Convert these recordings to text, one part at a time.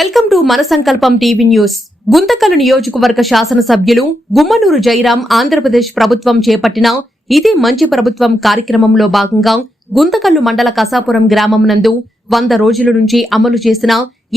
Welcome to మన సంకల్పం TV news. Guntakal నియోజకవర్గ శాసనసభ్యులు గుమ్మనూరు జైరాం ఆంధ్రప్రదేశ్ ప్రభుత్వం చేపట్టిన ఇదే మంచి ప్రభుత్వం కార్యక్రమంలో భాగంగా గుంతకల్లు మండల కసాపురం గ్రామం నందు వంద రోజుల నుంచి అమలు చేసిన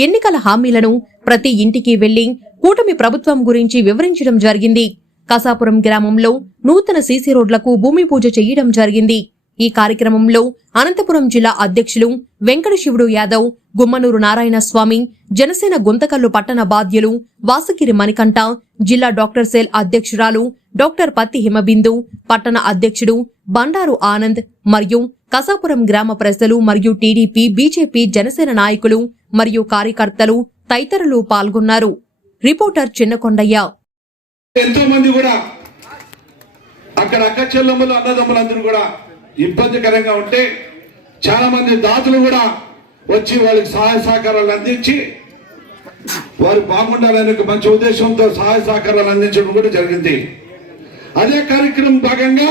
ఎన్నికల హామీలను ప్రతి ఇంటికి వెళ్ళి కూటమి ప్రభుత్వం గురించి వివరించడం జరిగింది. కసాపురం గ్రామంలో నూతన సీసీ రోడ్లకు భూమి పూజ చేయడం జరిగింది. ఈ కార్యక్రమంలో అనంతపురం జిల్లా అధ్యక్షులు వెంకట శివుడు యాదవ్ గుమ్మనూరు నారాయణ స్వామి జనసేన గుంతకల్లు పట్టణ బాధ్యులు వాసుకిరి మణికంఠ జిల్లా డాక్టర్ సెల్ అధ్యక్షురాలు డాక్టర్ పత్తి హిమబిందు పట్టణ అధ్యక్షుడు బండారు ఆనంద్ మరియు కసాపురం గ్రామ ప్రజలు మరియు టీడీపీ బీజేపీ జనసేన నాయకులు మరియు కార్యకర్తలు తదితరులు పాల్గొన్నారు. రిపోర్టర్ చిన్నకొండయ్య. ఎంతో మంది కూడా అక్కడ అక్క చెల్లెమ్మలు అన్నదమ్ములందరూ కూడా ఇబ్బందికరంగా ఉంటే చాలామంది దాతలు కూడా వచ్చి వాళ్ళకి సహాయ సహకారాలు అందించి వారు బాగుండాలనే ఒక మంచి ఉద్దేశంతో సహాయ సహకారాలు అందించడం కూడా జరిగింది. అదే కార్యక్రమం భాగంగా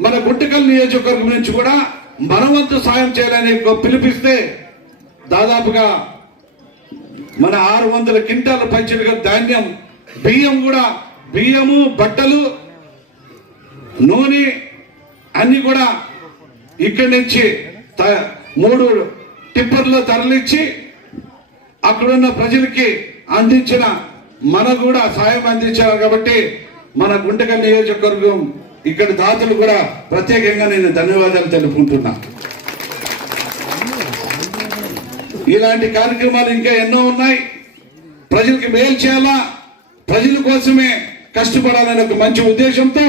మన గుంటకల్ నియోజకవర్గం నుంచి కూడా మనవంతు సాయం చేయాలని ఒక పిలిపిస్తే దాదాపుగా మన ఆరు వందల క్వింటాల పైచలుగా ధాన్యం బియ్యం కూడా బియ్యము బట్టలు నూనె అన్ని కూడా ఇక్కడి నుంచి త- మూడు టిప్పర్లు తరలించి అక్కడున్న ప్రజలకి అందించిన మనకు కూడా సాయం అందించారు కాబట్టి మన గుంటకల్ నియోజకవర్గం ఇక్కడ దాతలు కూడా ప్రత్యేకంగా నేను ధన్యవాదాలు తెలుపుకుంటున్నా. ఇలాంటి కార్యక్రమాలు ఇంకా ఎన్నో ఉన్నాయి. ప్రజలకి మేలు చేయాలా? ప్రజల కోసమే కష్టపడాలనే ఒక మంచి ఉద్దేశంతో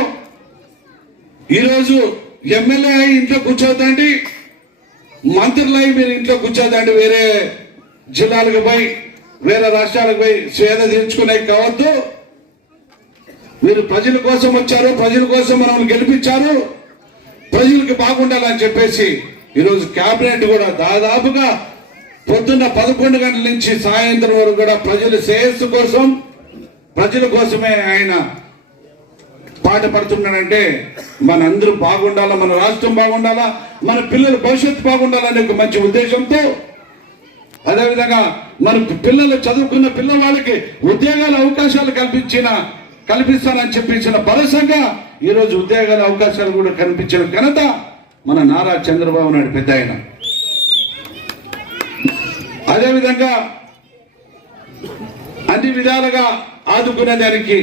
ఈరోజు ఎమ్మెల్యే అయి ఇంట్లో కూర్చోదండి మంత్రులు అయి మీరు ఇంట్లో కూర్చోదండి వేరే జిల్లాలకు పోయి వేరే రాష్ట్రాలకు పోయి స్వేద తీర్చుకునే కావద్దు. మీరు ప్రజల కోసం వచ్చారు. ప్రజల కోసం మనల్ని గెలిపించారు. ప్రజలకు బాగుండాలని చెప్పేసి ఈరోజు క్యాబినెట్ కూడా దాదాపుగా పొద్దున్న పదకొండు గంటల నుంచి సాయంత్రం వరకు కూడా ప్రజల శ్రేయస్సు కోసం ప్రజల కోసమే ఆయన పాట పడుతున్నాడంటే మనందరూ బాగుండాలా? మన రాష్ట్రం బాగుండాలా? మన పిల్లల భవిష్యత్తు బాగుండాలనే ఒక మంచి ఉద్దేశంతో అదేవిధంగా మన పిల్లలు చదువుకున్న పిల్లవాళ్ళకి ఉద్యోగాల అవకాశాలు కల్పించిన కల్పిస్తానని చెప్పించిన భరోసాగా ఈరోజు ఉద్యోగాల అవకాశాలు కూడా కనిపించిన ఘనత మన నారా చంద్రబాబు నాయుడు పెద్ద ఆయన. అదేవిధంగా అన్ని విధాలుగా ఆదుకునే దానికి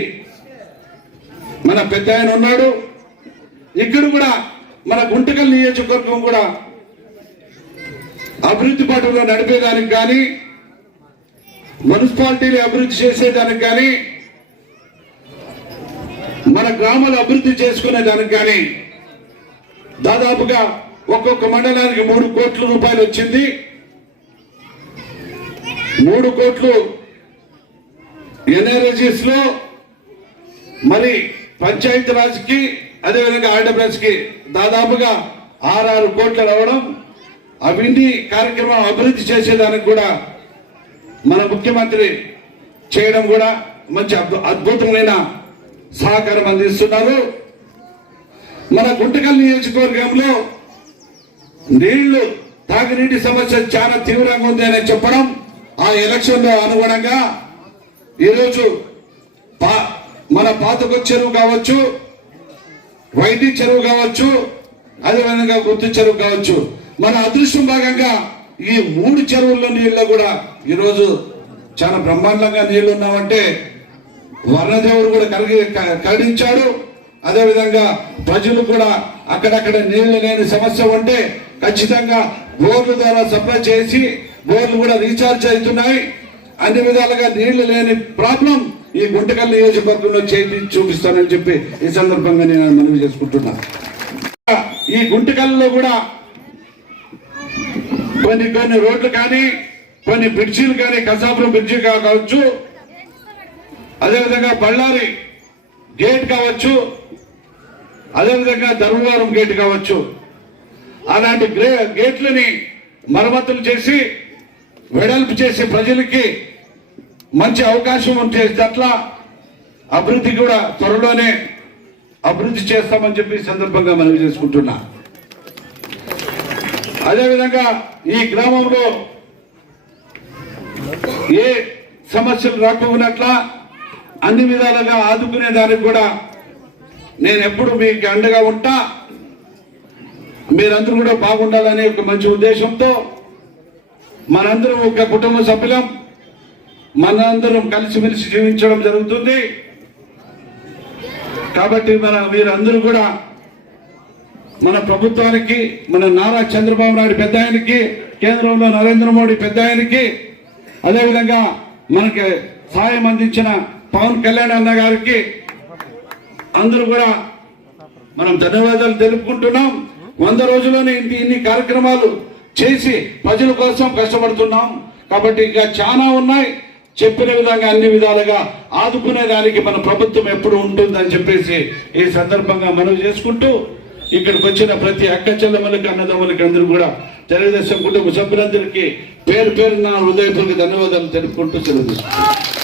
మన పెద్ద ఆయన ఉన్నాడు. ఇక్కడ కూడా మన గుంటకల్ నియోజకవర్గం కూడా అభివృద్ధి పట్టులో నడిపేదానికి కానీ మున్సిపాలిటీని అభివృద్ధి చేసేదానికి కానీ మన గ్రామాలు అభివృద్ధి చేసుకునే దానికి కానీ దాదాపుగా ఒక్కొక్క మండలానికి మూడు కోట్ల రూపాయలు వచ్చింది. మూడు కోట్లు ఎన్ఆర్ఎస్ఎస్లో మరి పంచాయతీ రాజ్కి అదేవిధంగా ఆర్డబ్ల్యూఎస్కి దాదాపుగా ఆరు కోట్లు రావడం అవిండి కార్యక్రమం అభివృద్ధి చేసేదానికి కూడా మన ముఖ్యమంత్రి చేయడం కూడా మంచి అద్భు- అద్భుతమైన సహకారం అందిస్తున్నారు. మన గుంటకల్ నియోజకవర్గంలో నీళ్ళు తాగునీటి సమస్య చాలా తీవ్రంగా ఉంది అని చెప్పడం ఆ ఎలక్షన్లో అనుగుణంగా ఈరోజు పా మన పాతకు చెరువు కావచ్చు వైటి చెరువు కావచ్చు అదేవిధంగా గుర్తు చెరువు కావచ్చు. మన అదృష్టం భాగంగా ఈ మూడు చెరువుల్లో నీళ్ళు కూడా ఈరోజు చాలా బ్రహ్మాండంగా నీళ్ళు ఉన్నామంటే వర్ణదేవుడు కూడా కలిగి క- అదేవిధంగా ప్రజలు కూడా అక్కడక్కడ నీళ్ళు లేని సమస్య ఉంటే ఖచ్చితంగా బోర్లు ద్వారా సప్లై చేసి బోర్లు కూడా రీఛార్జ్ అవుతున్నాయి. అన్ని విధాలుగా నీళ్ళు లేని ప్రాబ్లం ఈ గుంటకల్ నియోజకవర్గంలో చేసి చూపిస్తానని చెప్పి ఈ సందర్భంగా నేను మనవి చేసుకుంటున్నా. ఈ గుంటకల్లో కూడా కొన్ని కొన్ని రోడ్లు కానీ కొన్ని బ్రిడ్జీలు కానీ కసాపురం బ్రిడ్జి కావచ్చు అదేవిధంగా బళ్ళారి గేట్ కావచ్చు అదేవిధంగా ధర్మవరం గేట్ కావచ్చు. అలాంటి గేట్లని మరమ్మతులు చేసి వెడల్పు చేసి ప్రజలకి మంచి అవకాశం చేసేటట్లా అభివృద్ధి కూడా త్వరలోనే అభివృద్ధి చేస్తామని చెప్పి సందర్భంగా మనవి చేసుకుంటున్నా. అదేవిధంగా ఈ గ్రామంలో ఏ సమస్యలు రాకపోయినట్లా అన్ని విధాలుగా ఆదుకునే దానికి కూడా నేను ఎప్పుడు మీకు అండగా ఉంటా. మీరందరూ కూడా బాగుండాలనే ఒక మంచి ఉద్దేశంతో మనందరం ఒక కుటుంబ సభ్యులం. మనందరం కలిసిమెలిసి జీవించడం జరుగుతుంది. కాబట్టి మన మీరందరూ కూడా మన ప్రభుత్వానికి మన నారా చంద్రబాబు నాయుడు పెద్ద ఆయనకి కేంద్రంలో నరేంద్ర మోడీ పెద్ద ఆయనకి అదేవిధంగా మనకి సాయం అందించిన పవన్ కళ్యాణ్ అన్న గారికి అందరూ కూడా మనం ధన్యవాదాలు తెలుపుకుంటున్నాం. వంద రోజుల్లోనే ఇంటి ఇన్ని కార్యక్రమాలు చేసి ప్రజల కోసం కష్టపడుతున్నాం. కాబట్టి ఇంకా చాలా ఉన్నాయి. చెప్పిన విధంగా అన్ని విధాలుగా ఆదుకునే దానికి మన ప్రభుత్వం ఎప్పుడు ఉంటుందని చెప్పేసి ఈ సందర్భంగా మనవి చేసుకుంటూ ఇక్కడికి వచ్చిన ప్రతి అక్క చెల్లెమ్మలకి అన్నదమ్ములకి అందరూ కూడా తెలుగుదేశం కుటుంబ సభ్యులందరికీ పేరు పేరు నా హృదయపూర్వక ధన్యవాదాలు తెలుపుకుంటూ సెలవు